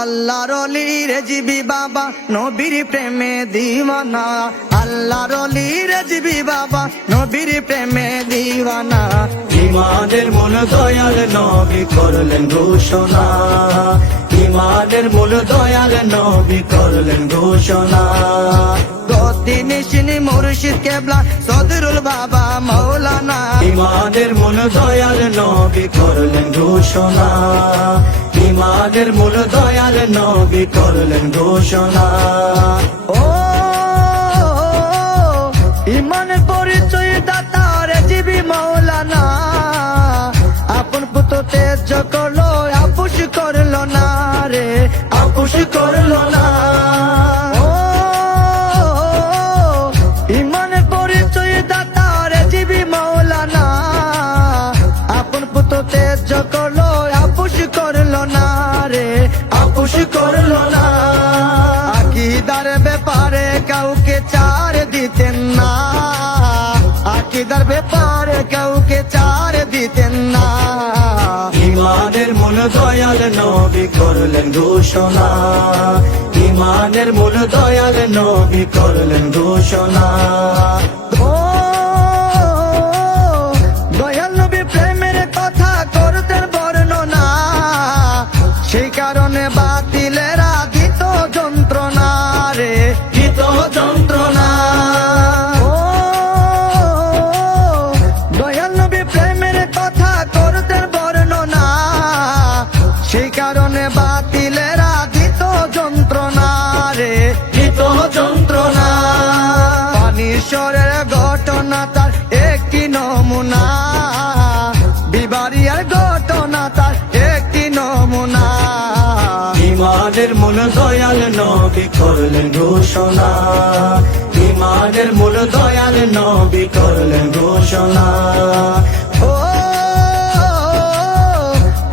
আল্লাহর ওলি রেজবি বাবা নবীর প্রেমে দিওয়ানা। আল্লাহর ওলি রেজবি বাবা নবীর প্রেমে দিওয়ানা। ইমানের মূল দয়াল নবী করলেন ঘোষণা। ইমানের মূল দয়াল নবী করলেন ঘোষণা। গদিনিশিনী মুর্শিদ কেবলা সদরুল বাবা মৌলানা। ইমানের মূল দয়াল নবী করলেন ঘোষণা। ইমানের মূল দয়াল নবী করলেন ঘোষণা। ও ইমানের পরিচয় দাতা রেজবি মৌলানা। আপন পুত্র তেজ করলো আপুস করলো না রে, আপুস করলো না। ও ইমানের পরিচয় দাতা রেজবি মৌলানা। আপন পুত্র তেজ করলো আপুস করলো না রে, আপুস করলো না। আকীদার ব্যাপারে কাউকে ছাড় দিতেন না। আকীদার ব্যাপারে কাউকে ছাড় দিতেন না। ইমানের মূল দয়াল নবী করলেন ঘোষণা। ইমানের মূল দয়াল নবী করলেন ঘোষণা। ও দয়াল নবী প্রেমের কথা করতেন বর্ণনা। সেই কারণে বাতিলেরা দিত যন্ত্রণা রে, দিত যন্ত্রণা। ও দয়াল নবী প্রেমের কথা করতেন বর্ণনা। সেই কারণে বাতিলেরা দিত যন্ত্রণা রে, দিত যন্ত্রণা। পানিশ্বরের ঘটনা তার একটি নমুনা। বিবারিয়ার ঘটনা তার একটি নমুনা। ইমানের মূল দয়াল নবী করলেন ঘোষণা। ইমানের মূল দয়াল নবী করলেন ঘোষণা। ও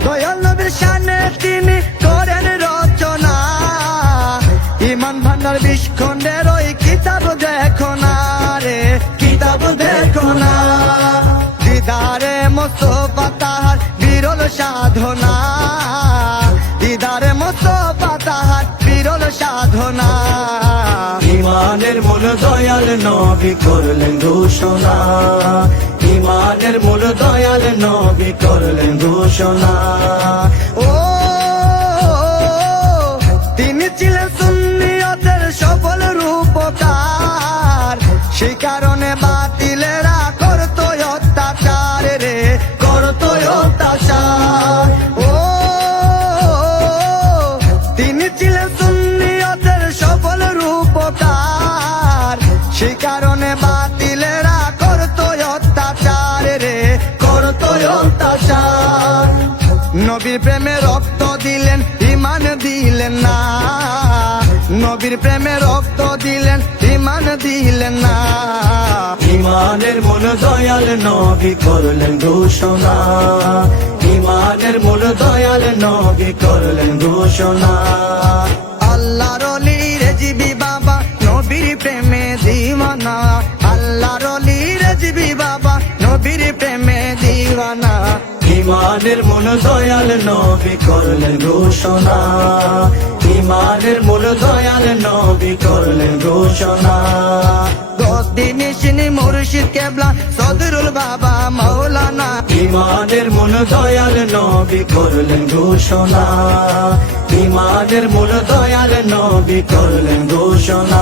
দয়াল নবীর শানে তিনি করেন রচনা। ইমান ভান্ডার 20 খণ্ডের ওই কিতাব দেখো না রে, কিতাব দেখো না। দিদারে মুস্তাফা তাহার বিরল সাধনা। দিদারে মুস্তাফা তাহার বিরল সাধনা। ইমানের মূল দয়াল নবী করলেন ঘোষণা। ইমানের মূল দয়াল নবী করলেন ঘোষণা। ও তিনি ছিলেন সুন্নিয়তের সফল রূপকার। সেই কারণে বাতিলেরা করতো অত্যাচার রে, করতো অত্যাচার। ও তিনি ছিলেন সুন্নিয়তের সফল রূপকার। সেই কারণে বাতিলেরা করতো অত্যাচার রে, করতো অত্যাচার। নবীর প্রেমে রক্ত দিলেন ইমান দিলেন না। নবীর প্রেমে রক্ত দিলেন ইমান দিলেন না। ইমানের মূল দয়াল নবী করলেন ঘোষণা। ইমানের মূল দয়াল নবী করলেন ঘোষণা। আল্লাহর ওলি রেজবি বাবা নবীর প্রেমে দিওয়ানা। আল্লাহর ওলি রেজবি বাবা নবীর প্রেমে দিওয়ানা। ইমানের মূল দয়াল নবী করলেন ঘোষণা। ইমানের মূল দয়াল নবী করলেন ঘোষণা। গদিনিশিনী মুর্শিদ কেবলা সদরুল বাবা মৌলানা। ইমানের মূল দয়াল নবী করলেন ঘোষণা। ইমানের মূল দয়াল নবী করলেন ঘোষণা।